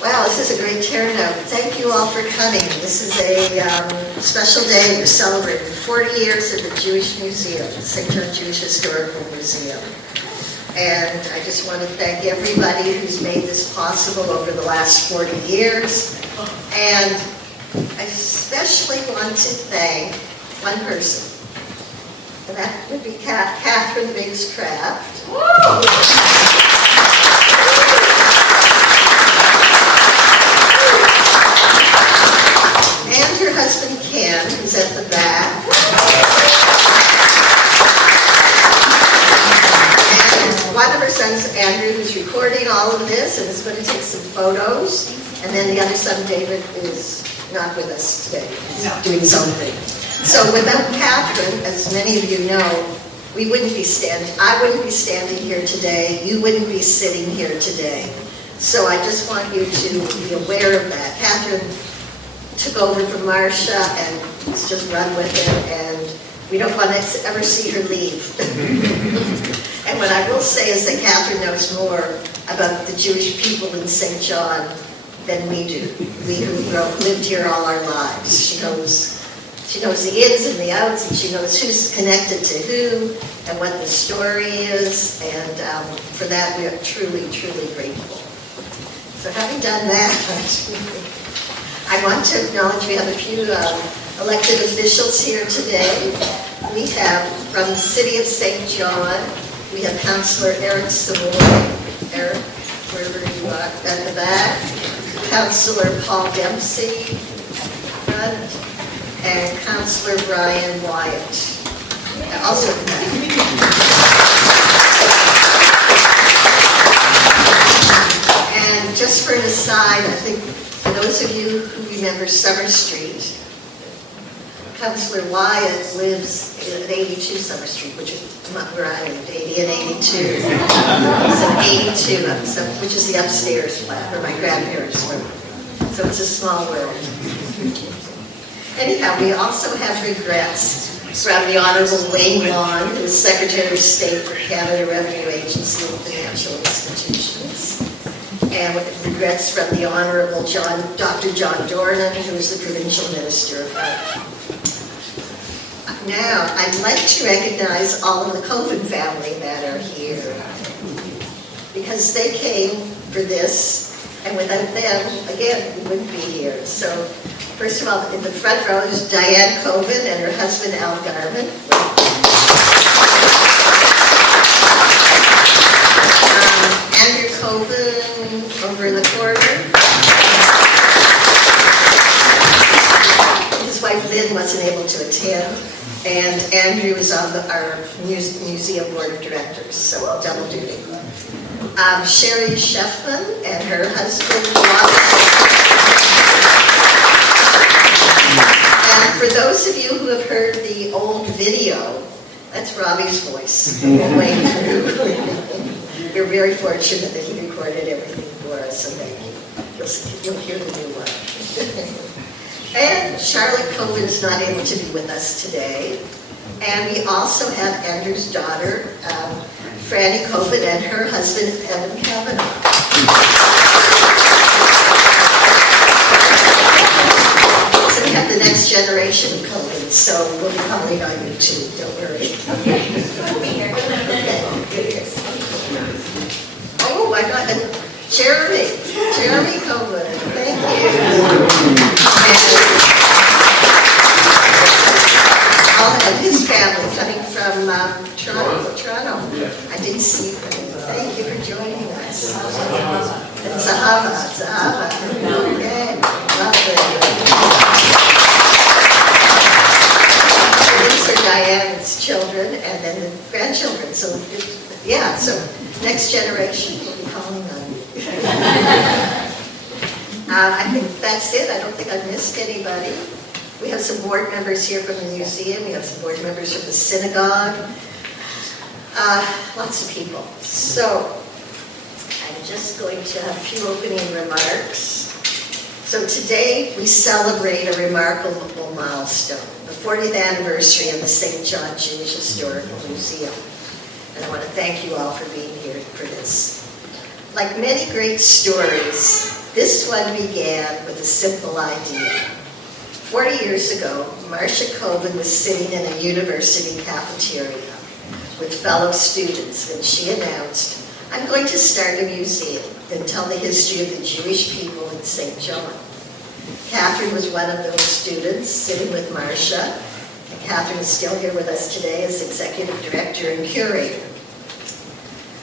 Wow, this is a great turnout. Thank you all for coming. This is a special day. We're celebrating 40 years of the Jewish Museum, the St. John Jewish Historical Museum. And I just want to thank everybody who's made this possible over the last 40 years. And I especially want to thank one person. And that would be Catherine Biggs-Craft. And her husband Ken, who's at the back. And one of her sons, Andrew, who's recording all of this and is going to take some photos. And then the other son, David, is not with us today. He's doing his own thing. So without Catherine, as many of you know, I wouldn't be standing here today. You wouldn't be sitting here today. So I just want you to be aware of that. Catherine took over from Marcia and has just run with it, and we don't want to ever see her leave. And what I will say is that Catherine knows more about the Jewish people in St. John than we do. We who lived here all our lives. She knows the ins and the outs, and she knows who's connected to who and what the story is, and for that we are truly, truly grateful. So having done that, I want to acknowledge we have a few elected officials here today. We have, from the City of St. John, we have Councillor Eric Savoy. Eric, wherever you are, at the back. Councillor Paul Dempsey, front. And Councillor Brian Wyatt, also in the back. And just for an aside, I think for those of you who remember Summer Street, Councillor Wyatt lives at 82 Summer Street, which is where I lived, 80 and 82. So 82, which is the upstairs flat where my grandparents lived. So it's a small world. Anyhow, we also have regrets from the Honorable Wayne Long, who is Secretary of State for Canada Revenue Agency and Financial Institutions, and with regrets from the Honorable Dr. John Dornan, who is the Provincial Minister of Health. Now, I'd like to recognize all of the Coven family that are here, because they came for this, and without them, again, we wouldn't be here. So, first of all, in the front row is Diane Coven and her husband Al Garman. Andrew Coven over in the corner. His wife Lynn wasn't able to attend, and Andrew is on our museum board of directors, so double duty. Sherry Sheffman and her husband Robert. And for those of you who have heard the old video, that's Robbie's voice way through. We're very fortunate that he recorded everything for us, so thank you. You'll hear the new one. And Charlotte Coven is not able to be with us today. And we also have Andrew's daughter, Franny Coven, and her husband, Evan Kavanaugh. So we have the next generation of COVID, so we'll be calling on you too, don't worry. We'll be here. Oh, I got Jeremy Coven, thank you. And his family coming from Toronto. I didn't see you. Thank you for joining us. And Zahava. Okay, lovely. These are Diane's children and then the grandchildren. So, yeah, so next generation will be calling on you. I think that's it. I don't think I missed anybody. We have some board members here from the museum. We have some board members from the synagogue. Lots of people. So I'm just going to have a few opening remarks. So today we celebrate a remarkable milestone, the 40th anniversary of the St. John Jewish Historical Museum. And I want to thank you all for being here for this. Like many great stories, This one began with a simple idea. 40 years ago, Marcia Colvin was sitting in a university cafeteria with fellow students when she announced, "I'm going to start a museum and tell the history of the Jewish people in St. John." Catherine was one of those students sitting with Marcia, and Catherine is still here with us today as executive director and curator.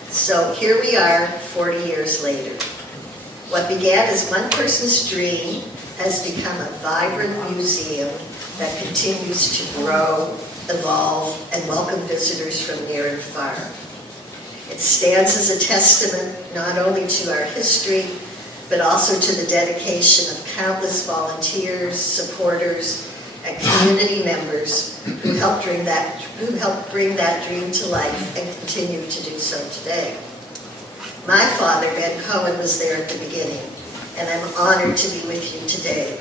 So here we are 40 years later. What began as one person's dream has become a vibrant museum that continues to grow, evolve, and welcome visitors from near and far. It stands as a testament not only to our history, but also to the dedication of countless volunteers, supporters, and community members who helped bring that dream to life and continue to do so today. My father, Ben Cohen, was there at the beginning, and I'm honored to be with you today.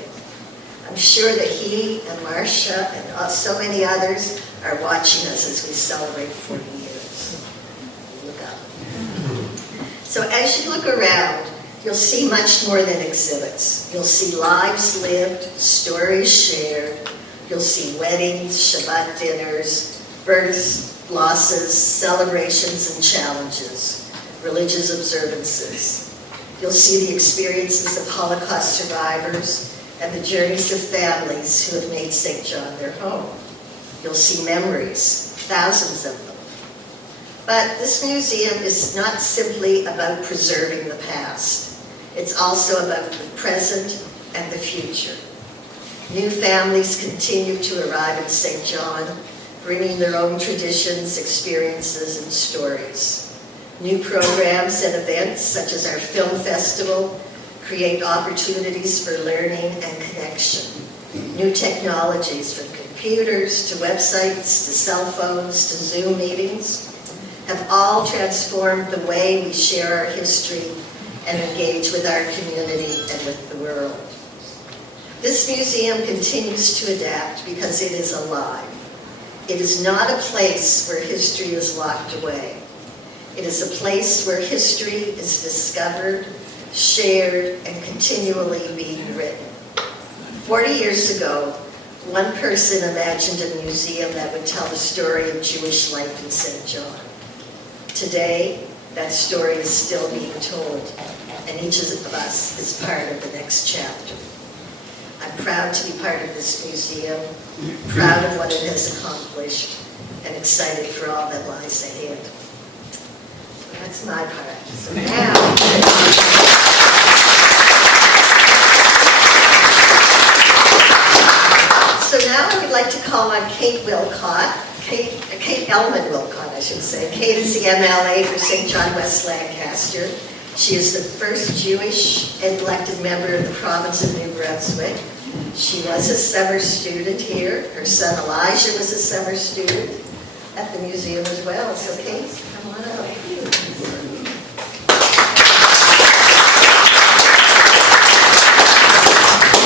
I'm sure that he and Marcia and so many others are watching us as we celebrate 40 years. Look up. So as you look around, you'll see much more than exhibits. You'll see lives lived, stories shared. You'll see weddings, Shabbat dinners, births, losses, celebrations, and challenges, religious observances. You'll see the experiences of Holocaust survivors and the journeys of families who have made St. John their home. You'll see memories, thousands of them. But this museum is not simply about preserving the past. It's also about the present and the future. New families continue to arrive in St. John, bringing their own traditions, experiences, and stories. New programs and events, such as our film festival, create opportunities for learning and connection. New technologies, from computers to websites to cell phones to Zoom meetings, have all transformed the way we share our history and engage with our community and with the world. This museum continues to adapt because it is alive. It is not a place where history is locked away. It is a place where history is discovered, shared, and continually being written. 40 years ago, one person imagined a museum that would tell the story of Jewish life in St. John. Today, that story is still being told, and each of us is part of the next chapter. I'm proud to be part of this museum, proud of what it has accomplished, and excited for all that lies ahead. That's my part. So now I would like to call on Kate Elman Wilcott, I should say. Kate is the MLA for St. John West Lancaster. She is the first Jewish elected member of the province of New Brunswick. She was a summer student here. Her son Elijah was a summer student at the museum as well. So Kate, come on up.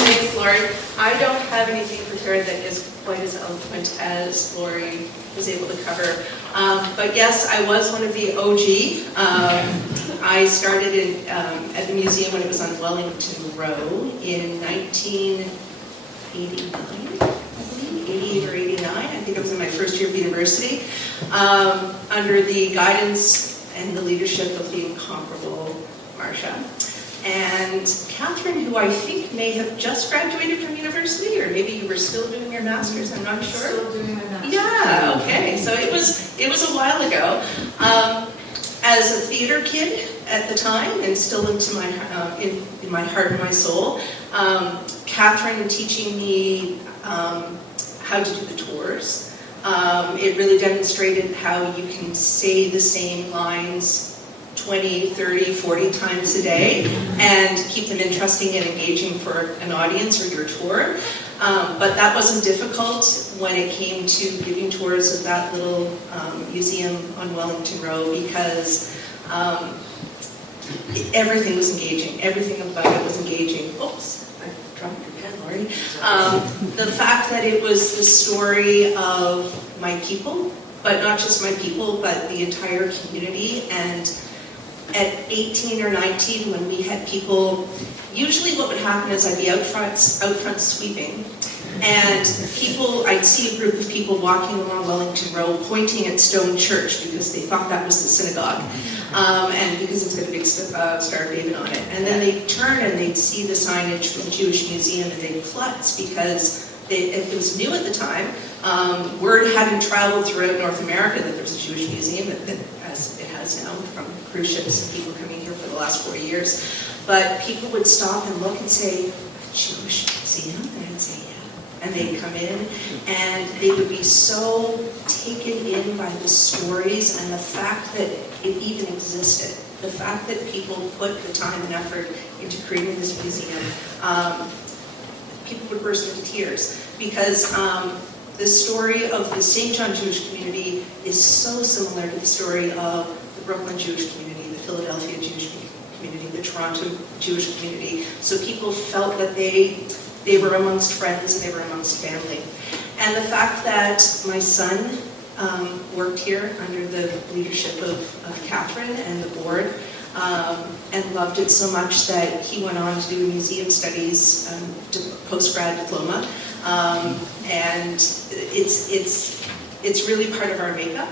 Thanks, Lori. I don't have anything prepared that is quite as eloquent as Lori was able to cover. But yes, I was one of the OG. I started at the museum when it was on Wellington Row in 1989, I believe, 88 or 89. I think I was in my first year of university, under the guidance and the leadership of the incomparable Marcia. And Catherine, who I think may have just graduated from university, or maybe you were still doing your master's, I'm not sure. Still doing my master's. Yeah, okay, so it was a while ago. As a theater kid at the time, and still into my in my heart and my soul, Catherine teaching me how to do the tours. It really demonstrated how you can say the same lines 20, 30, 40 times a day and keep them interesting and engaging for an audience or your tour. But that wasn't difficult when it came to giving tours of that little museum on Wellington Row, because everything was engaging. Everything about it was engaging. Oops, I dropped your pen, Lori. The fact that it was the story of my people, but not just my people, but the entire community, and at 18 or 19, when we had people, usually what would happen is I'd be out front sweeping, and I'd see a group of people walking along Wellington Road pointing at Stone Church because they thought that was the synagogue, and because it's got a big Star of David on it. And then they'd turn and they'd see the signage from the Jewish Museum and they'd klutz because it was new at the time. Word hadn't traveled throughout North America that there's a Jewish museum, as it has now from cruise ships and people coming here for the last 40 years. But people would stop and look and say, "A Jewish museum?" And I'd say, "Yeah." And they'd come in and they would be so taken in by the stories and the fact that it even existed. The fact that people put the time and effort into creating this museum. People would burst into tears because the story of the St. John Jewish community is so similar to the story of the Brooklyn Jewish community, the Philadelphia Jewish community, the Toronto Jewish community. So people felt that they were amongst friends and they were amongst family. And the fact that my son worked here under the leadership of Catherine and the board, and loved it so much that he went on to do a museum studies post-grad diploma, and it's really part of our makeup.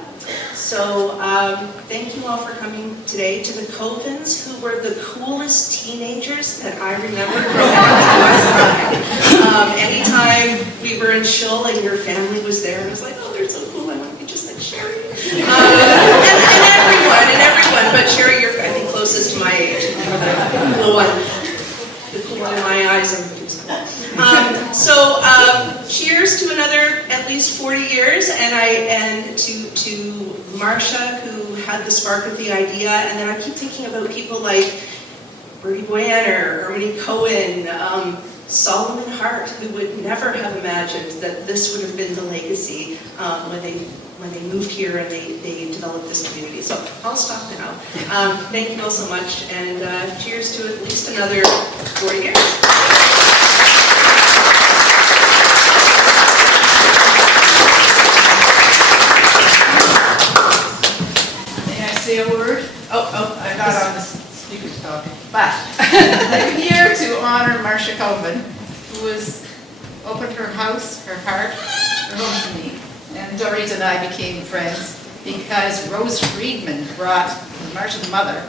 So thank you all for coming today. To the Covens, who were the coolest teenagers that I remember growing up. Anytime we were in Shul and your family was there, I was like, "Oh, they're so cool, I want to be just like Sherry." And everyone, but Sherry, you're, I think, closest to my age. The cool one in my eyes. So cheers to another at least 40 years, and to Marcia, who had the spark of the idea. And then I keep thinking about people like Bertie Boyanner, Ernie Cohen, Solomon Hart, who would never have imagined that this would have been the legacy when they moved here and they developed this community. So I'll stop now. Thank you all so much, and cheers to at least another 40 years. May I say a word? Oh, I'm not on the speaker's talk. But I'm here to honor Marcia Coven, who has opened her house, her heart, her home to me. And Dorit and I became friends because Rose Friedman Marcia's mother,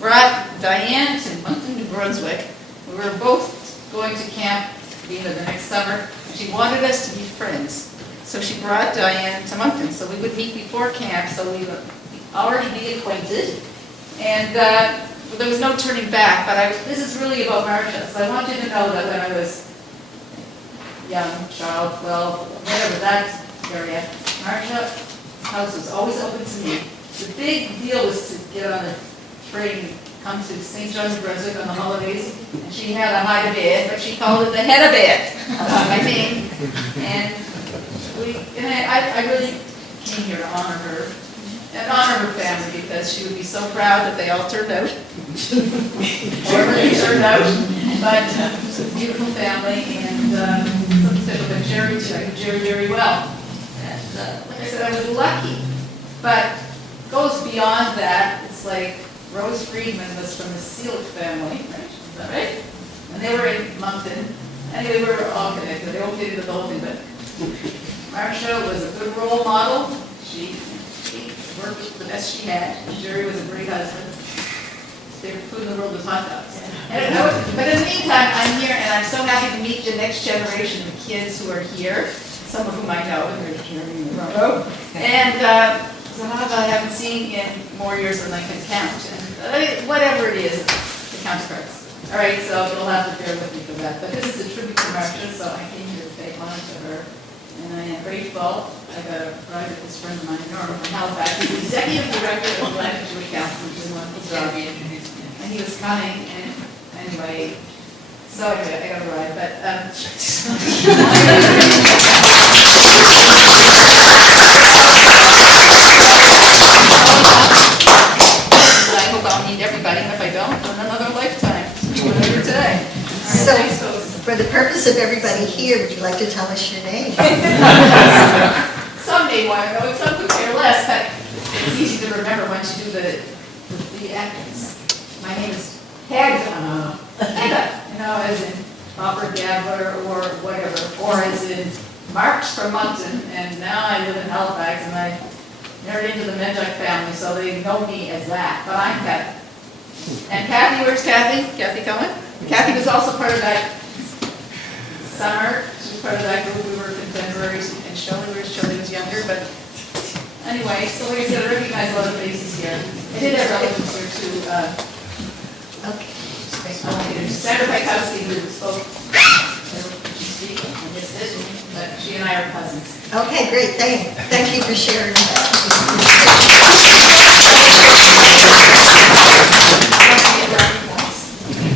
brought Diane to Moncton, New Brunswick. We were both going to Camp Vina the next summer. She wanted us to be friends. So she brought Diane to Moncton. So we would meet before camp, so we would already be acquainted. And there was no turning back, but this is really about Marcia. So I want you to know that when I was young, child, 12, whatever that area, Marcia's house was always open to me. The big deal was to get on a train, come to St. John, New Brunswick on the holidays, and she had a hide a bed, but she called it the head of bed, I think. And I really came here to honor her, and honor her family, because she would be so proud that they all turned out. However they turned out, but it's a beautiful family, and something special about Jerry too. I knew Jerry very well. And like I said, I was lucky, but it goes beyond that. It's like Rose Friedman was from the Seelig family, right? Is that right? And they were in Moncton. Anyway, we were all connected. They all did the whole thing, but Marcia was a good role model. She worked the best she had. Jerry was a great husband. His favorite food in the world was hot dogs. But in the meantime, I'm here, and I'm so happy to meet the next generation of kids who are here, some of whom I know, and they're here in the row. And Zahava I haven't seen in more years than I can count. And whatever it is, the counterparts. All right, so you'll have to bear with me for that. But this is a tribute to Marcia, so I came here to pay honor to her. And I am grateful. I got a ride with this friend of mine, Norman from Halifax. He's the executive director of the Atlantic Jewish Council, which is one of the job. And he was coming, and anyway, so anyway, I got a ride. But I hope I'll meet everybody, and if I don't, in another lifetime, whatever today. So, for the purpose of everybody here, would you like to tell us your name? Some may want to know, some could care less, but it's easy to remember once you do the actions. my name is Hagda, as in Robert Gabler or whatever, or as in Marks from Moncton, and now I live in Halifax, and I married into the Menjuk family, so they know me as that, but I'm Kathy. And Kathy, where's Kathy? Kathy Cohen? Kathy was also part of that summer. She was part of that group. We were contemporaries, and Shelley was younger, but anyway, so like I said, I recognize a lot of faces here. I did have relatives here too. Sandra Paikowski, who spoke, but she and I are cousins. Okay, great, thank you for sharing that.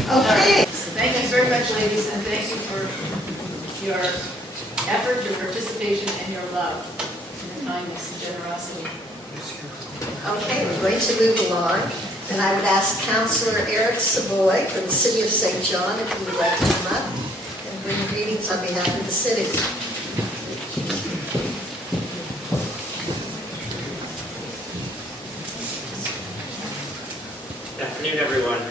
Okay. So thank you very much, ladies, and thank you for your effort, your participation, and your love, and your kindness and generosity. Okay, we're going to move along, and I would ask Councillor Eric Savoy from the City of St. John if he would like to come up and bring greetings on behalf of the city. Good afternoon, everyone.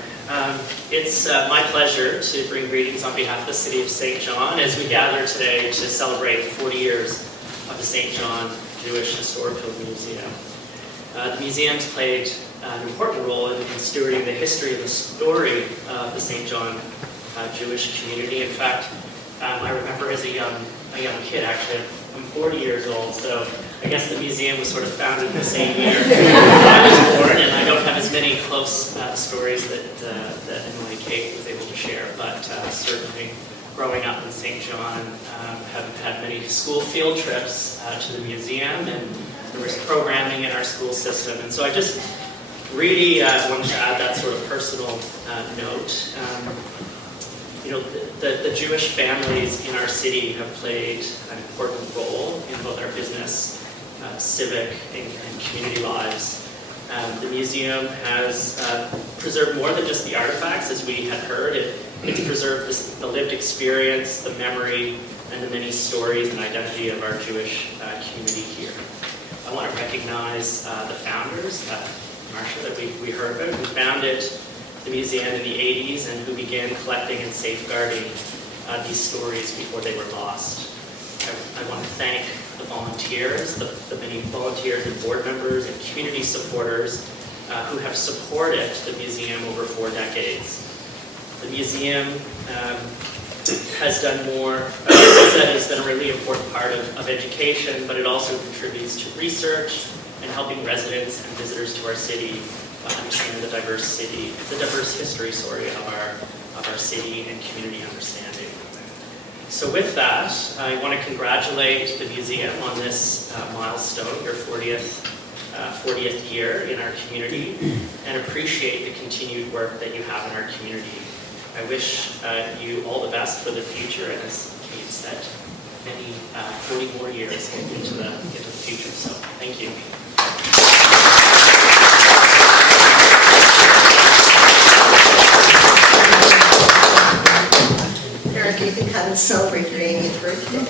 It's my pleasure to bring greetings on behalf of the City of St. John as we gather today to celebrate 40 years of the St. John Jewish Historical Museum. The museum's played an important role in stewarding the history and the story of the St. John Jewish community. In fact, I remember as a young kid, actually, I'm 40 years old, so I guess the museum was sort of founded the same year I was born, and I don't have as many close stories that Emily Kate was able to share, but certainly growing up in St. John, have had many school field trips to the museum, and there was programming in our school system, and so I just really wanted to add that sort of personal note. The Jewish families in our city have played an important role in both our business, civic, and community lives. The museum has preserved more than just the artifacts, as we had heard. It's preserved the lived experience, the memory, and the many stories and identity of our Jewish community here. I want to recognize the founders, Marsha, that we heard about, who founded the museum in the 80s and who began collecting and safeguarding these stories before they were lost. I want to thank the volunteers, the many volunteers and board members and community supporters who have supported the museum over 4 decades. The museum has done more, has been a really important part of education, but it also contributes to research and helping residents and visitors to our city understand the diverse history, of our city and community understanding. So with that, I want to congratulate the museum on this milestone, your 40th year in our community, and appreciate the continued work that you have in our community. I wish you all the best for the future, and as Kate said, many 40 more years into the future. So thank you. Eric, you can come and celebrate your 80th birthday.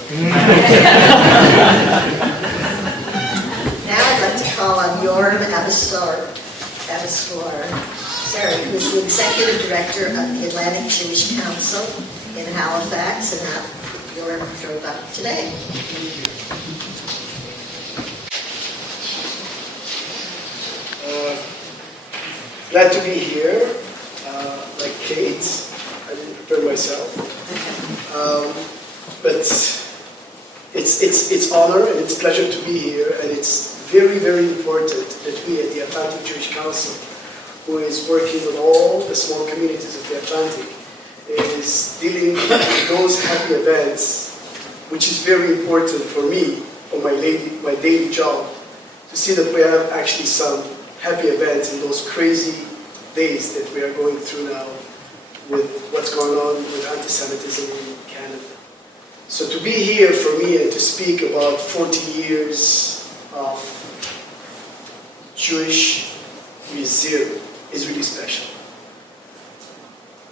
Now I'd like to call on Yoram Abasar, Sarah, who is the Executive Director of the Atlantic Jewish Council in Halifax, and Yoram drove up today. Glad to be here. Like Kate, I didn't prepare myself, but it's honor and it's pleasure to be here, and it's very, very important that we at the Atlantic Jewish Council, who is working with all the small communities of the Atlantic, is dealing with those happy events, which is very important for me on my daily job, to see that we have actually some happy events in those crazy days that we are going through now with what's going on with anti-Semitism in Canada. So to be here for me and to speak about 40 years of Jewish museum is really special.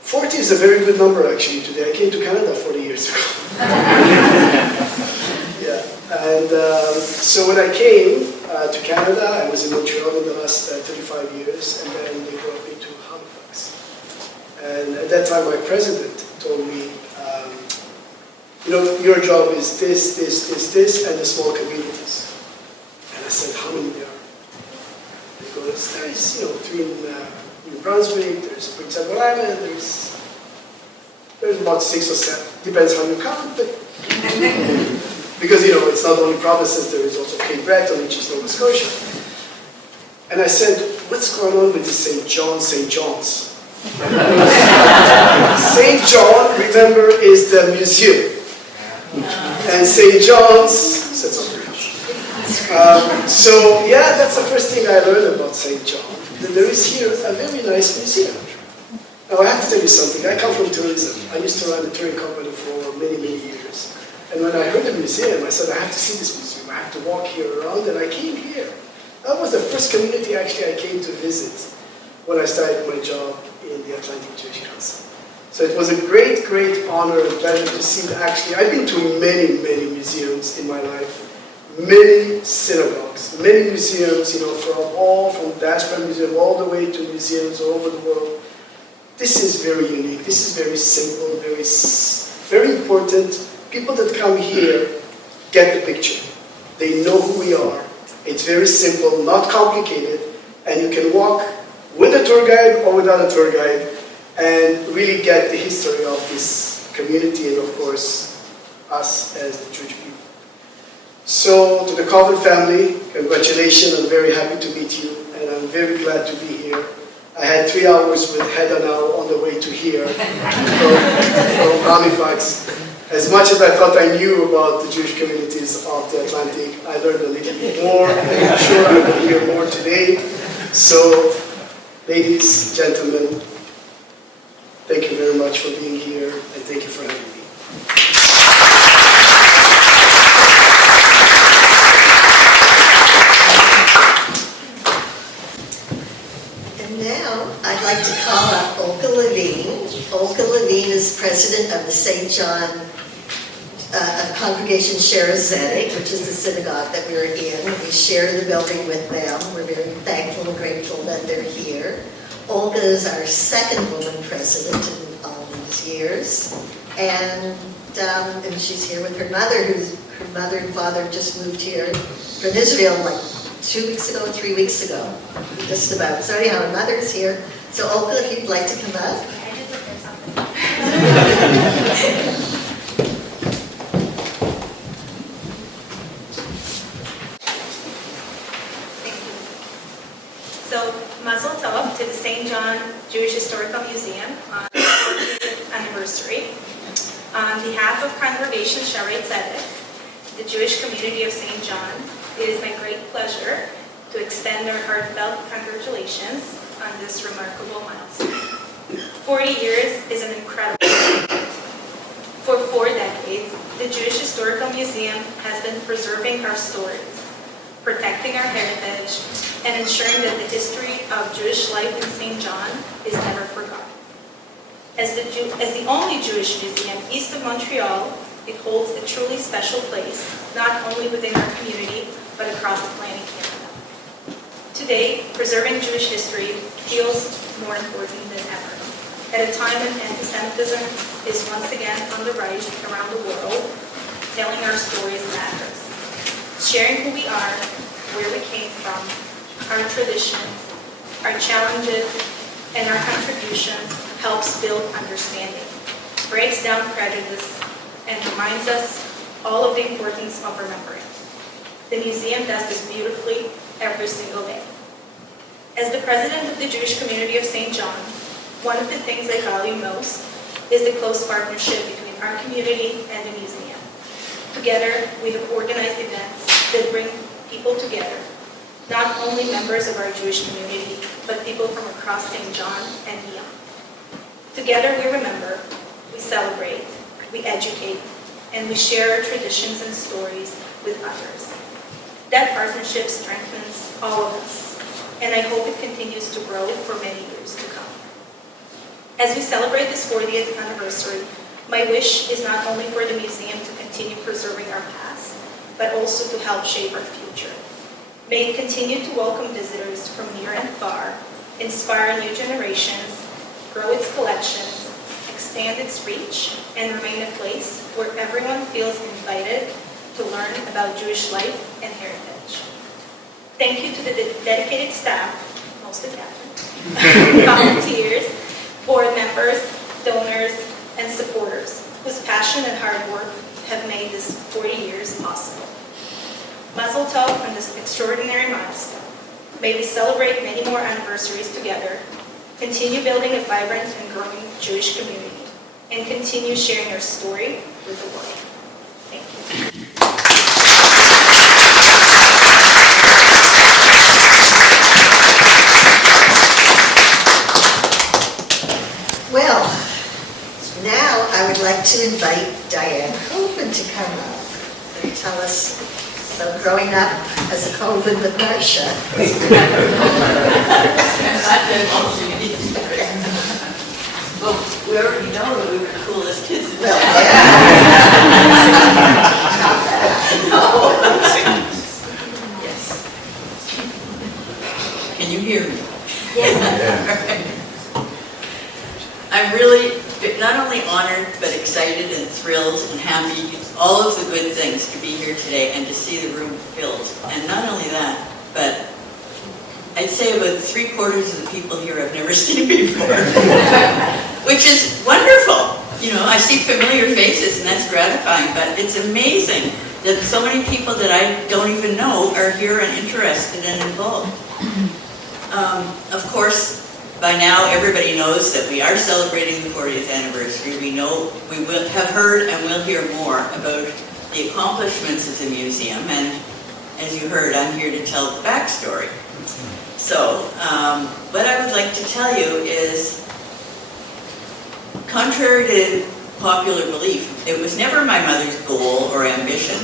40 is a very good number actually today. I came to Canada 40 years ago. Yeah, and so when I came to Canada, I was in Montreal in the last 35 years, and then they brought me to Halifax. And at that time, my president told me, your job is this, and the small communities. And I said, how many there are? He goes, there's, three in New Brunswick, there's Prince Edward Island, there's about 6 or 7, depends how you count, but because, it's not only provinces, there is also Cape Breton, which is Nova Scotia. And I said, what's going on with this St. John's? St. John, remember, is the museum. And St. John's, said something else. So, yeah, that's the first thing I learned about St. John. That there is here a very nice museum. Now, I have to tell you something. I come from tourism. I used to run a touring company for many, many years. And when I heard the museum, I said, I have to see this museum. I have to walk here around, and I came here. That was the first community, actually, I came to visit when I started my job in the Atlantic Jewish Council. So it was a great, great honor and pleasure to see that actually, I've been to many, many museums in my life, many synagogues, many museums, from the Ashburn Museum all the way to museums all over the world. This is very unique, this is very simple, very important. People that come here get the picture. They know who we are. It's very simple, not complicated, and you can walk with a tour guide or without a tour guide and really get the history of this community and, of course, us as the Jewish people. So, to the Colvin family, congratulations. I'm very happy to meet you, and I'm very glad to be here. I had 3 hours with Hedda now on the way to here from Halifax. As much as I thought I knew about the Jewish communities of the Atlantic, I learned a little bit more, and I'm sure I will hear more today. So, ladies, gentlemen, thank you very much for being here, and thank you for having me. And now, I'd like to call up Olga Levine. Olga Levine is president of the St. John Congregation Shara Zedek, which is the synagogue that we're in. We share the building with them. We're very thankful and grateful that they're here. Olga is our second woman president in all these years. And she's here with her mother, her mother and father just moved here from Israel like 2 weeks ago, 3 weeks ago, just about. So anyhow, her mother's here. So Olga, if you'd like to come up. I did look at something. So, Mazel Tov to the St. John Jewish Historical Museum on the 40th anniversary. On behalf of Congregation Shaarei Tzedek, the Jewish community of St. John, it is my great pleasure to extend our heartfelt congratulations on this remarkable milestone. 40 years is an incredible time. For 4 decades, the Jewish Historical Museum has been preserving our stories, protecting our heritage, and ensuring that the history of Jewish life in St. John is never forgotten. As the only Jewish museum east of Montreal, it holds a truly special place, not only within our community, but across Atlantic Canada. Today, preserving Jewish history feels more important than ever. At a time when anti-Semitism is once again on the rise around the world, telling our stories matters. Sharing who we are, where we came from, our traditions, our challenges, and our contributions helps build understanding, breaks down prejudice, and reminds us all of the importance of remembering. The museum does this beautifully every single day. As the president of the Jewish community of St. John, one of the things I value most is the close partnership between our community and the museum. Together, we have organized events that bring people together, not only members of our Jewish community, but people from across St. John and beyond. Together we remember, we celebrate, we educate, and we share our traditions and stories with others. That partnership strengthens all of us, and I hope it continues to grow for many years to come. As we celebrate this 40th anniversary, my wish is not only for the museum to continue preserving our past, but also to help shape our future. May it continue to welcome visitors from near and far, inspire new generations, grow its collections, expand its reach, and remain a place where everyone feels invited to learn about Jewish life and heritage. Thank you to the dedicated staff, mostly Catherine, volunteers, board members, donors, and supporters whose passion and hard work have made this 40 years possible. Mazel tov on this extraordinary milestone. May we celebrate many more anniversaries together, continue building a vibrant and growing Jewish community, and continue sharing our story with the world. Thank you. Well, now I would like to invite Diane Colvin to come up and tell us about growing up as a Colvin with Marcia. Well, we already know that we were the coolest kids in Well, town. yeah. Yes. Can you hear me? I'm really not only honored, but excited and thrilled and happy, all of the good things to be here today and to see the room filled. And not only that, but I'd say about 3/4 of the people here I've never seen before, which is wonderful. You know, I see familiar faces and that's gratifying, but it's amazing that so many people that I don't even know are here and interested and involved. Of course, by now everybody knows that we are celebrating the 40th anniversary. We know, we will have heard and will hear more about the accomplishments of the museum, and as you heard, I'm here to tell the backstory. So, what I would like to tell you is, contrary to popular belief, it was never my mother's goal or ambition,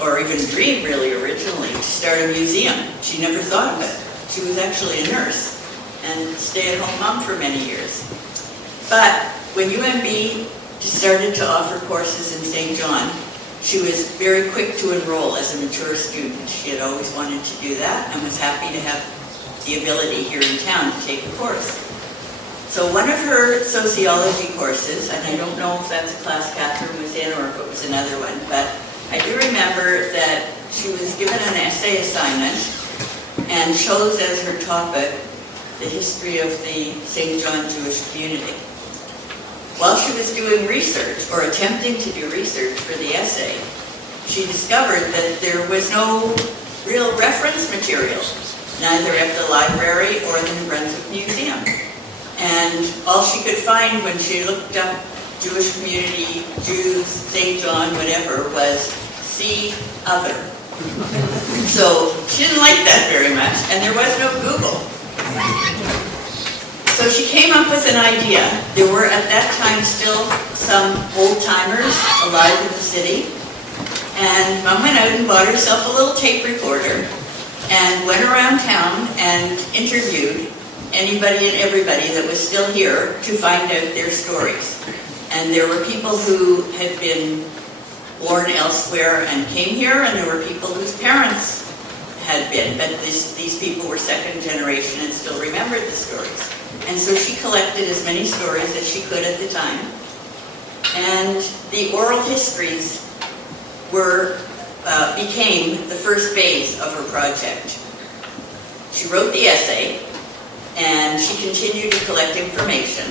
or even dream really originally, to start a museum. She never thought of it. She was actually a nurse and stay-at-home mom for many years. But when UNB started to offer courses in St. John, she was very quick to enroll as a mature student. She had always wanted to do that and was happy to have the ability here in town to take a course. So one of her sociology courses, and I don't know if that's a class Catherine was in or if it was another one, but I do remember that she was given an essay assignment and chose as her topic the history of the St. John Jewish community. While she was doing research, or attempting to do research for the essay, she discovered that there was no real reference material, neither at the library or the New Brunswick Museum. And all she could find when she looked up Jewish community, Jews, St. John, whatever, was see other. So she didn't like that very much, and there was no Google. So she came up with an idea. There were at that time still some old-timers alive in the city, and Mom went out and bought herself a little tape recorder and went around town and interviewed anybody and everybody that was still here to find out their stories. And there were people who had been born elsewhere and came here, and there were people whose parents had been, but these people were second generation and still remembered the stories. And so she collected as many stories as she could at the time. And the oral histories became the first phase of her project. She wrote the essay, and she continued to collect information,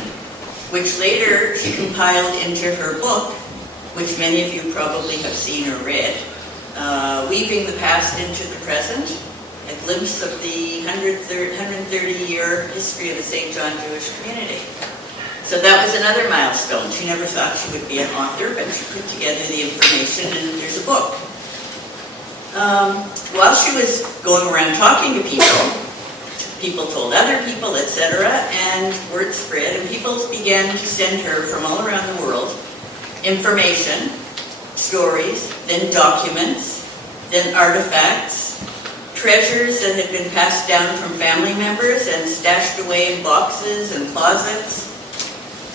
which later she compiled into her book, which many of you probably have seen or read, Weaving the Past into the Present, a glimpse of the 130-year history of the St. John Jewish community. So that was another milestone. She never thought she would be an author, but she put together the information, and there's a book. While she was going around talking to people told other people, etc., and word spread, and people began to send her from all around the world information, stories, then documents, then artifacts, treasures that had been passed down from family members and stashed away in boxes and closets.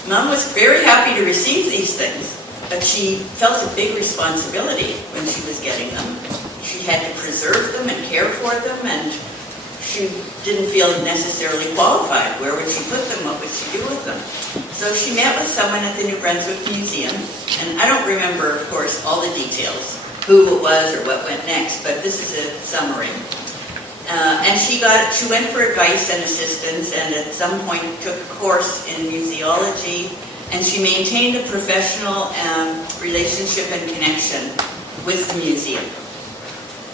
Mom was very happy to receive these things, but she felt a big responsibility when she was getting them. She had to preserve them and care for them, and she didn't feel necessarily qualified. Where would she put them? What would she do with them? So she met with someone at the New Brunswick Museum, and I don't remember, of course, all the details, who it was or what went next, but this is a summary. And she went for advice and assistance, and at some point took a course in museology, and she maintained a professional relationship and connection with the museum.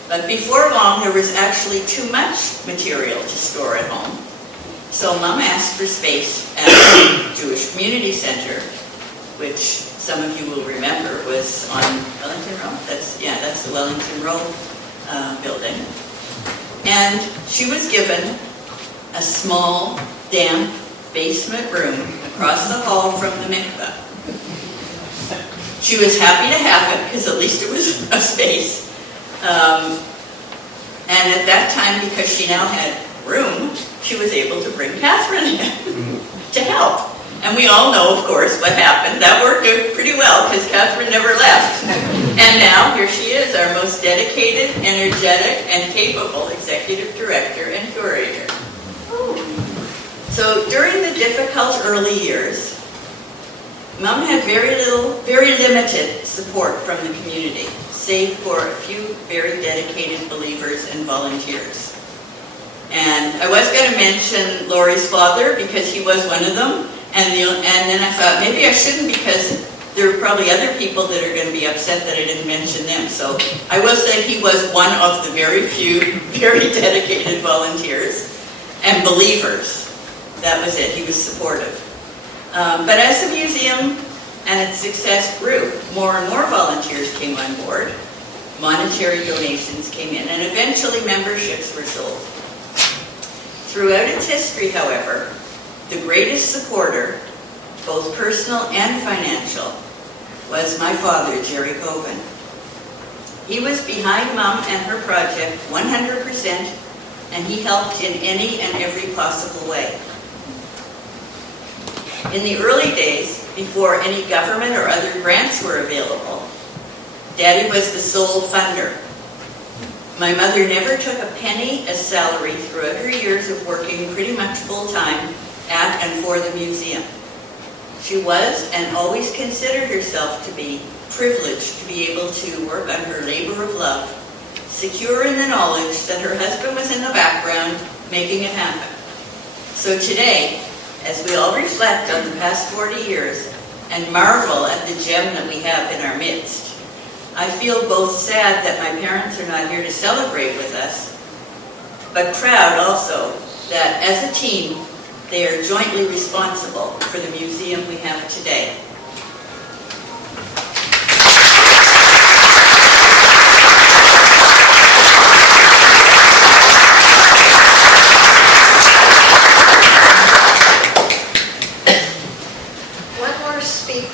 But before long, there was actually too much material to store at home. So Mom asked for space at the Jewish Community Center, which some of you will remember was on Wellington Road. That's the Wellington Road building. And she was given a small, damp basement room across the hall from the mikveh. She was happy to have it because at least it was a space. And at that time, because she now had room, she was able to bring Catherine in to help. And we all know, of course, what happened. That worked out pretty well because Catherine never left. And now here she is, our most dedicated, energetic, and capable executive director and curator. So during the difficult early years, Mom had very limited support from the community, save for a few very dedicated believers and volunteers. And I was going to mention Laurie's father because he was one of them, and then I thought maybe I shouldn't because there are probably other people that are going to be upset that I didn't mention them. So I will say he was one of the very few very dedicated volunteers and believers. That was it. He was supportive. But as the museum and its success grew, more and more volunteers came on board. Monetary donations came in, and eventually memberships were sold. Throughout its history, however, the greatest supporter, both personal and financial, was my father, Jerry Coven. He was behind Mom and her project 100%, and he helped in any and every possible way. In the early days, before any government or other grants were available, Daddy was the sole funder. My mother never took a penny as salary throughout her years of working pretty much full-time at and for the museum. She was and always considered herself to be privileged to be able to work on her labor of love, secure in the knowledge that her husband was in the background making it happen. So today, as we all reflect on the past 40 years and marvel at the gem that we have in our midst, I feel both sad that my parents are not here to celebrate with us, but proud also that as a team, they are jointly responsible for the museum we have today.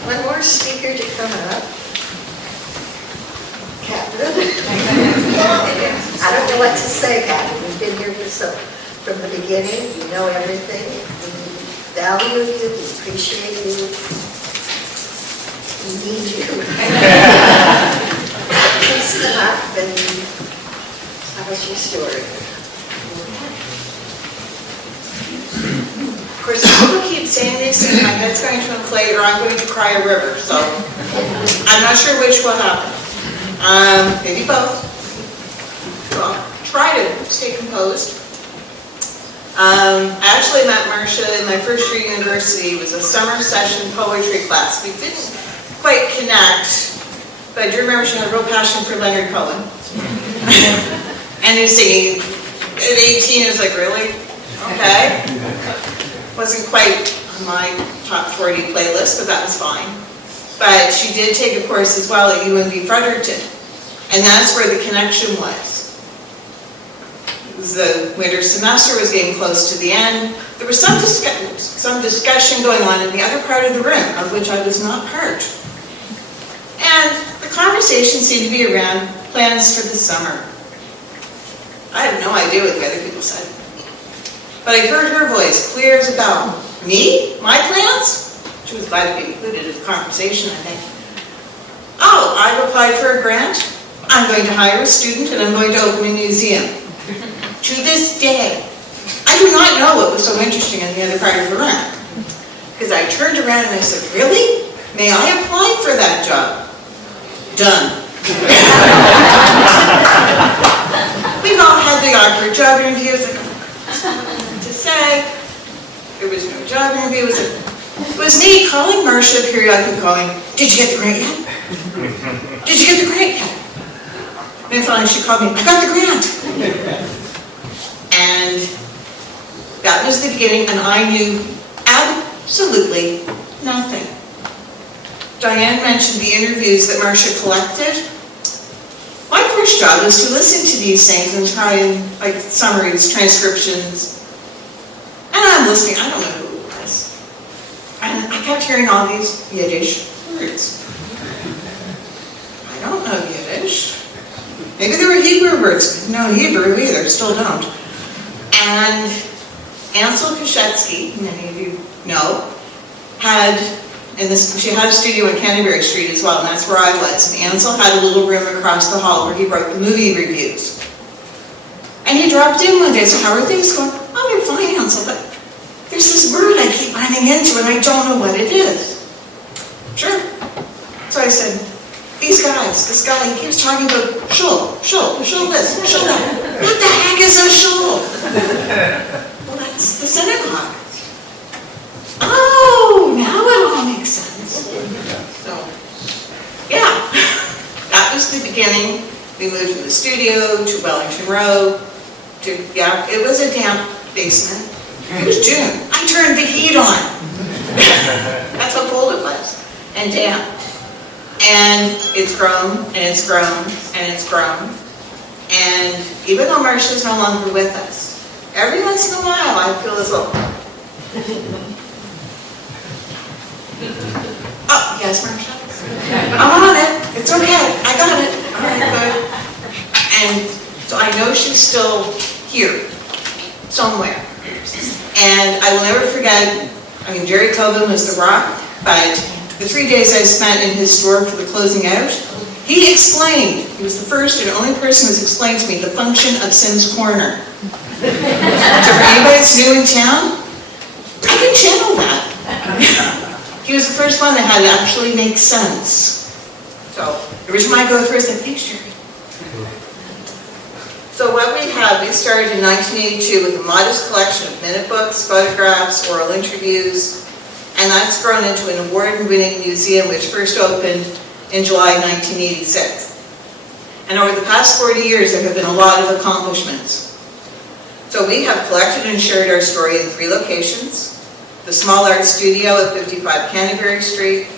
One more speaker to come up. Catherine. I don't know what to say, Catherine. You've been here from the beginning. You know everything. We value you. We appreciate you. We need you. Please come up and tell us your story. Of course, people keep saying this and my head's going to inflate or I'm going to cry a river, so I'm not sure which will happen. Maybe both. So I'll try to stay composed. I actually met Marcia in my first year at university. It was a summer session poetry class. We didn't quite connect, but I do remember she had a real passion for Leonard Cohen. And he was singing at 18, I was like, really? Okay. Wasn't quite on my top 40 playlist, but that was fine. But she did take a course as well at UNB Fredericton, and that's where the connection was. The winter semester was getting close to the end. There was some discussion going on in the other part of the room, of which I was not part. And the conversation seemed to be around plans for the summer. I have no idea what the other people said. But I heard her voice clear as a bell. Me? My plans? She was glad to be included in the conversation, I think. Oh, I've applied for a grant. I'm going to hire a student and I'm going to open a museum. To this day, I do not know what was so interesting in the other part of the room. Because I turned around and I said, really? May I apply for that job? Done. We've all had the awkward job interviews, like, to say, there was no job interview. It was me calling Marcia periodically going, did you get the grant yet? Did you get the grant yet? And then finally she called me, I got the grant. And that was the beginning, and I knew absolutely nothing. Diane mentioned the interviews that Marcia collected. My first job was to listen to these things and try and, like, summaries, transcriptions. And I'm listening, I don't know who it was. And I kept hearing all these Yiddish words. I don't know Yiddish. Maybe there were Hebrew words. No Hebrew either, still don't. And Ansel Koshetsky, many of you know, she had a studio in Canterbury Street as well, and that's where I was. And Ansel had a little room across the hall where he wrote the movie reviews. And he dropped in one day, so how are things going? Oh, they're fine, Ansel, but there's this word I keep running into and I don't know what it is. Sure. So I said, this guy, he keeps talking about shul this, shul that. What the heck is a shul? Well, that's the synagogue. Oh, now it all makes sense. So, yeah, that was the beginning. We moved from the studio to Wellington Road. It was a damp basement. It was June. I turned the heat on. That's how cold it was, and damp. And it's grown, and it's grown, and it's grown. And even though Marcia's no longer with us, every once in a while I feel as though, oh, yes, Marcia? I'm on it. It's okay. I got it. All right, good. And so I know she's still here, somewhere. And I will never forget, Jerry Coben was the rock, but the 3 days I spent in his store for the closing out, he explained, he was the first and only person who's explained to me the function of Sim's Corner. So for anybody that's new in town, I can channel that. He was the first one that had to actually make sense. So every time I go through, it's like, thanks, Jerry. So what we have, we started in 1982 with a modest collection of minute books, photographs, oral interviews, and that's grown into an award-winning museum which first opened in July 1986. And over the past 40 years, there have been a lot of accomplishments. So we have collected and shared our story in 3 locations: the Small Art Studio at 55 Canterbury Street,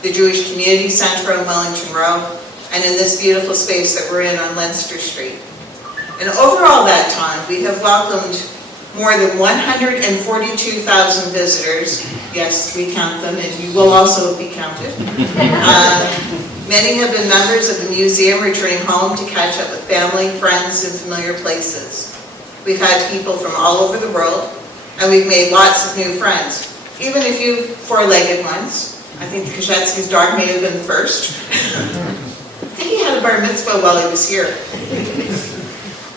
the Jewish Community Centre on Wellington Road, and in this beautiful space that we're in on Leinster Street. And overall that time, we have welcomed more than 142,000 visitors. Yes, we count them, and you will also be counted. Many have been members of the museum returning home to catch up with family, friends, and familiar places. We've had people from all over the world, and we've made lots of new friends. Even a few 4-legged ones. I think the Koshetsky's dog may have been the first. I think he had a bar mitzvah while he was here.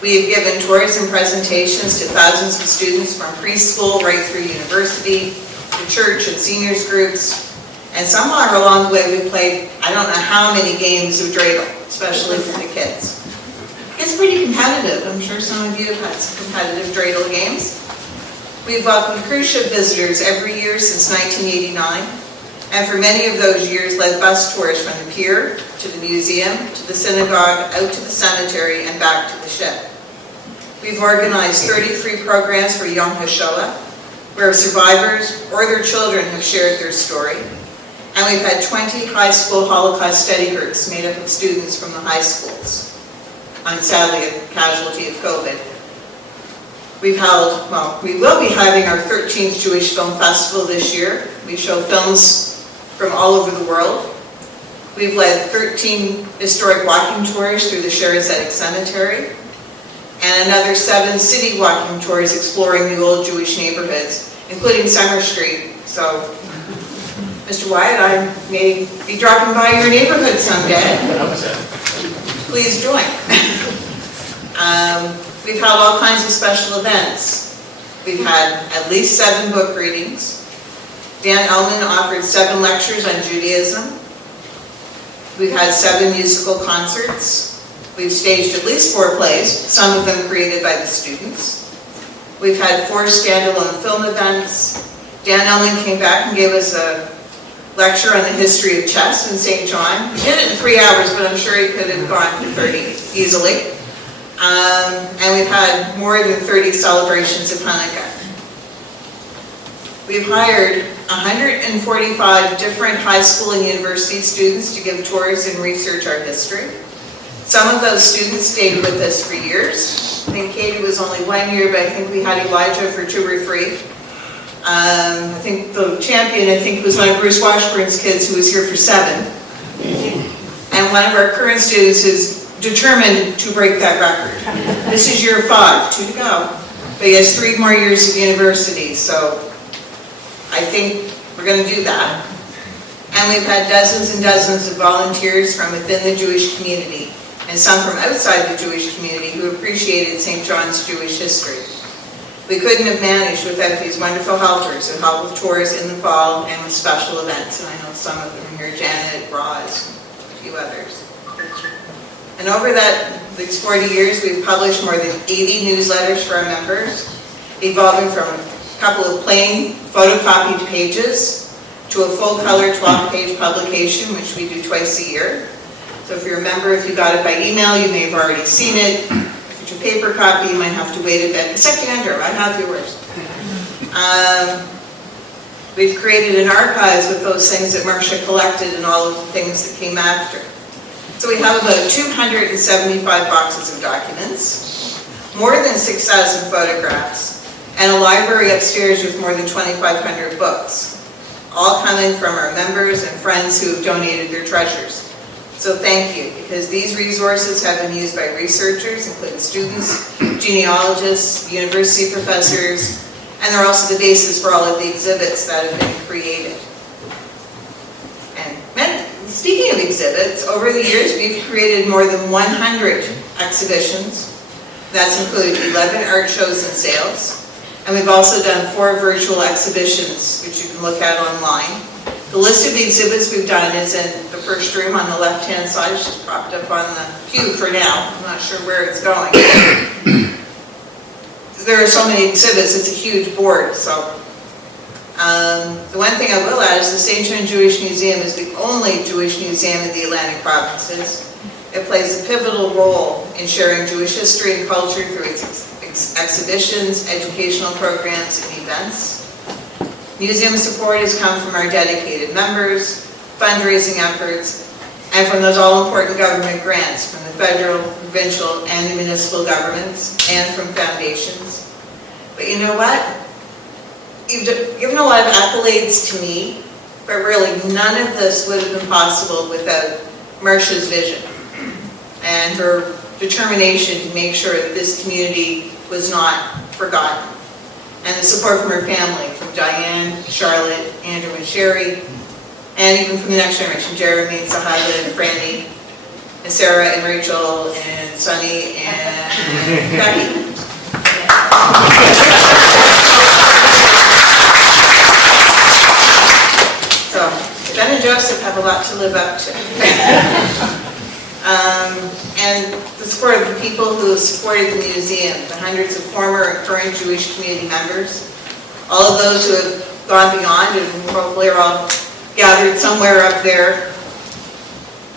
We've given tours and presentations to thousands of students from preschool right through university, to church and seniors groups, and somewhere along the way we played, I don't know how many games of dreidel, especially for the kids. It's pretty competitive. I'm sure some of you have had some competitive dreidel games. We've welcomed cruise ship visitors every year since 1989, and for many of those years led bus tours from the pier to the museum, to the synagogue, out to the cemetery, and back to the ship. We've organized 33 programs for Yom HaShoah, where survivors or their children have shared their story. And we've had 20 high school Holocaust study groups made up of students from the high schools. I'm sadly a casualty of COVID. We will be having our 13th Jewish Film Festival this year. We show films from all over the world. We've led 13 historic walking tours through the Shaare Zedek Cemetery, and another 7 city walking tours exploring the old Jewish neighborhoods, including Summer Street. So, Mr. Wyatt, I may be dropping by your neighborhood someday. Please join. We've held all kinds of special events. We've had at least 7 book readings. Dan Ellman offered 7 lectures on Judaism. We've had 7 musical concerts. We've staged at least 4 plays, some of them created by the students. We've had 4 standalone film events. Dan Ellman came back and gave us a lecture on the history of chess in St. John. He did it in 3 hours, but I'm sure he could have gone to 30 easily. And we've had more than 30 celebrations of Hanukkah. We've hired 145 different high school and university students to give tours and research our history. Some of those students stayed with us for years. I think Katie was only 1 year, but I think we had Elijah for 2 or 3. I think the champion, was one of Bruce Washburn's kids who was here for 7. And one of our current students is determined to break that record. This is year 5, 2 to go. But he has 3 more years of university, so I think we're going to do that. And we've had dozens and dozens of volunteers from within the Jewish community and some from outside the Jewish community who appreciated St. John's Jewish history. We couldn't have managed without these wonderful helpers who help with tours in the fall and with special events. And I know some of them here, Janet, Roz, a few others. And over these 40 years, we've published more than 80 newsletters for our members, evolving from a couple of plain photocopied pages to a full-color 12-page publication, which we do twice a year. So if you're a member, if you got it by email, you may have already seen it. If it's your paper copy, you might have to wait a bit. Except Andrew, I have yours. We've created an archive with those things that Marcia collected and all of the things that came after. So we have about 275 boxes of documents, more than 6,000 photographs, and a library upstairs with more than 2,500 books, all coming from our members and friends who have donated their treasures. So thank you, because these resources have been used by researchers, including students, genealogists, university professors, and they're also the basis for all of the exhibits that have been created. And speaking of exhibits, over the years we've created more than 100 exhibitions. That's included 11 art shows and sales. And we've also done 4 virtual exhibitions, which you can look at online. The list of the exhibits we've done is in the first room on the left-hand side. It's just propped up on the pew for now. I'm not sure where it's going. There are so many exhibits, it's a huge board. So the one thing I will add is the St. John Jewish Museum is the only Jewish museum in the Atlantic provinces. It plays a pivotal role in sharing Jewish history and culture through its exhibitions, educational programs, and events. Museum support has come from our dedicated members, fundraising efforts, and from those all-important government grants from the federal, provincial, and the municipal governments, and from foundations. But you know what? You've given a lot of accolades to me, but really none of this would have been possible without Marcia's vision and her determination to make sure that this community was not forgotten. And the support from her family, from Diane, Charlotte, Andrew, and Sherry, and even from the next generation, Jeremy, and Sahila, and Franny, and Sarah, and Rachel, and Sunny, and Becky. So, Ben and Joseph have a lot to live up to. And the support of the people who have supported the museum, the hundreds of former and current Jewish community members, all of those who have gone beyond and hopefully are all gathered somewhere up there,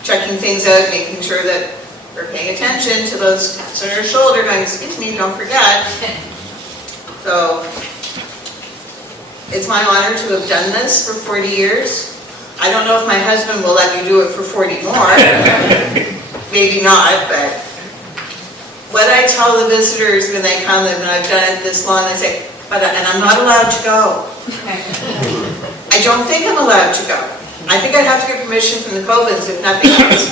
checking things out, making sure that we're paying attention to those on our shoulder, going, excuse me, don't forget. So, it's my honor to have done this for 40 years. I don't know if my husband will let me do it for 40 more. Maybe not, but what I tell the visitors when they come, and I've done it this long, they say, and I'm not allowed to go. I don't think I'm allowed to go. I think I'd have to get permission from the Covens, if nothing else.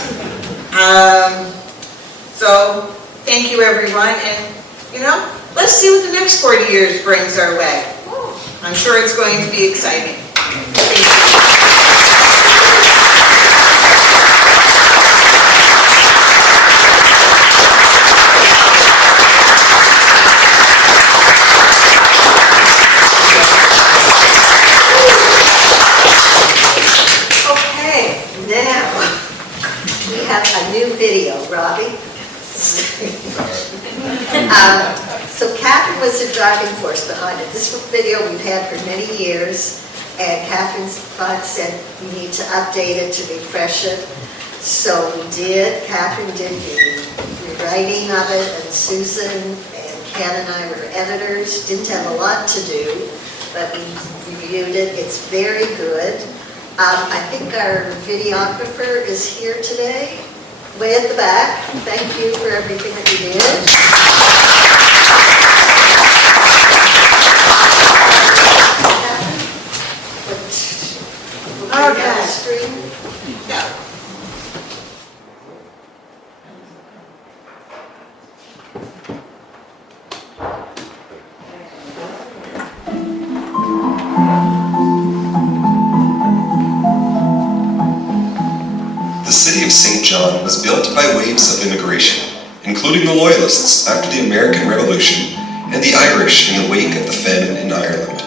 So, thank you everyone, and let's see what the next 40 years brings our way. I'm sure it's going to be exciting. Thank you. new video, Robbie. So Catherine was the driving force behind it. This video we've had for many years, and Catherine said we need to update it, to refresh it. So we did. Catherine did the writing of it, and Susan and Ken and I were editors. Didn't have a lot to do, but we reviewed it. It's very good. I think our videographer is here today, way at the back. Thank you for everything that you did. Okay. Stream. Yeah. The city of St. John was built by waves of immigration, including the Loyalists after the American Revolution and the Irish in the wake of the famine in Ireland.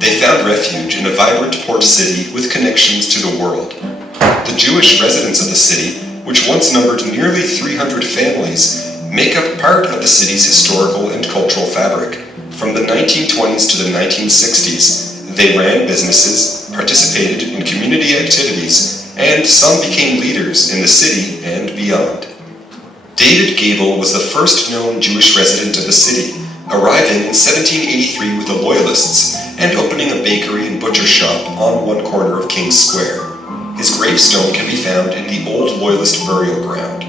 They found refuge in a vibrant port city with connections to the world. The Jewish residents of the city, which once numbered nearly 300 families, make up part of the city's historical and cultural fabric. From the 1920s to the 1960s, they ran businesses, participated in community activities, and some became leaders in the city and beyond. David Gable was the first known Jewish resident of the city, arriving in 1783 with the Loyalists and opening a bakery and butcher shop on one corner of King's Square. His gravestone can be found in the old Loyalist burial ground.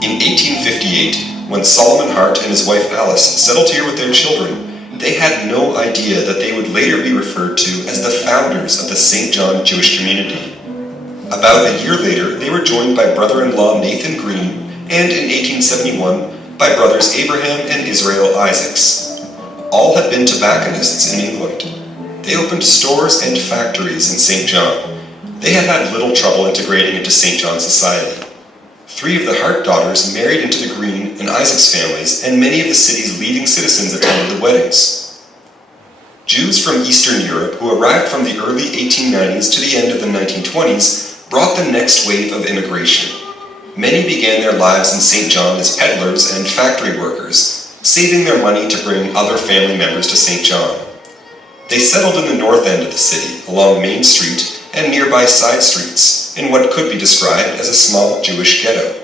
In 1858, when Solomon Hart and his wife Alice settled here with their children, they had no idea that they would later be referred to as the founders of the St. John Jewish community. About a year later, they were joined by brother-in-law Nathan Green, and in 1871, by brothers Abraham and Israel Isaacs. All had been tobacconists in England. They opened stores and factories in St. John. They had had little trouble integrating into St. John society. 3 of the Hart daughters married into the Green and Isaacs families, and many of the city's leading citizens attended the weddings. Jews from Eastern Europe who arrived from the early 1890s to the end of the 1920s brought the next wave of immigration. Many began their lives in St. John as peddlers and factory workers, saving their money to bring other family members to St. John. They settled in the north end of the city, along Main Street and nearby side streets, in what could be described as a small Jewish ghetto.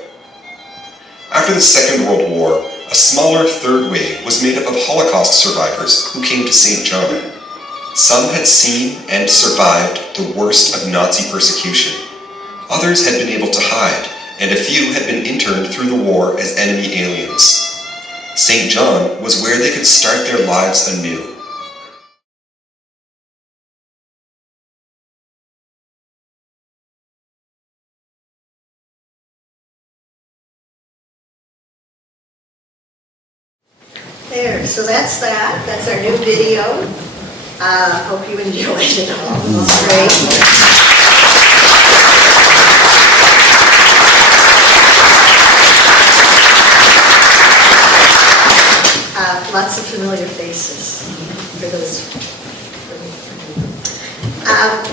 After the Second World War, a smaller third wave was made up of Holocaust survivors who came to St. John. Some had seen and survived the worst of Nazi persecution. Others had been able to hide, and a few had been interned through the war as enemy aliens. St. John was where they could start their lives anew. There, so that's that. That's our new video. Hope you enjoyed it all. It was great. Lots of familiar faces for those.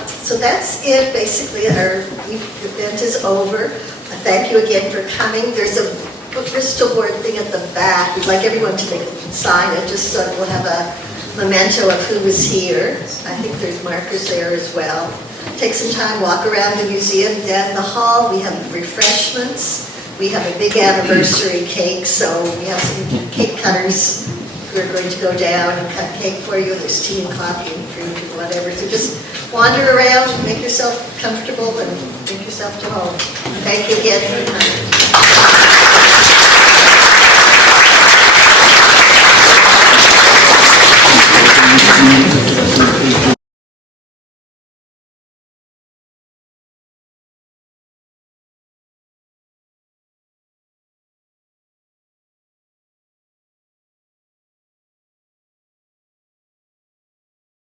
So that's it, basically. Our event is over. Thank you again for coming. There's a Bristol board thing at the back. We'd like everyone to make a sign it, just so we'll have a memento of who was here. I think there's markers there as well. Take some time, walk around the museum, down the hall. We have refreshments. We have a big anniversary cake, so we have some cake cutters who are going to go down and cut cake for you. There's tea and coffee and fruit and whatever. So just wander around, make yourself comfortable, and make yourself to home. Thank you again for coming.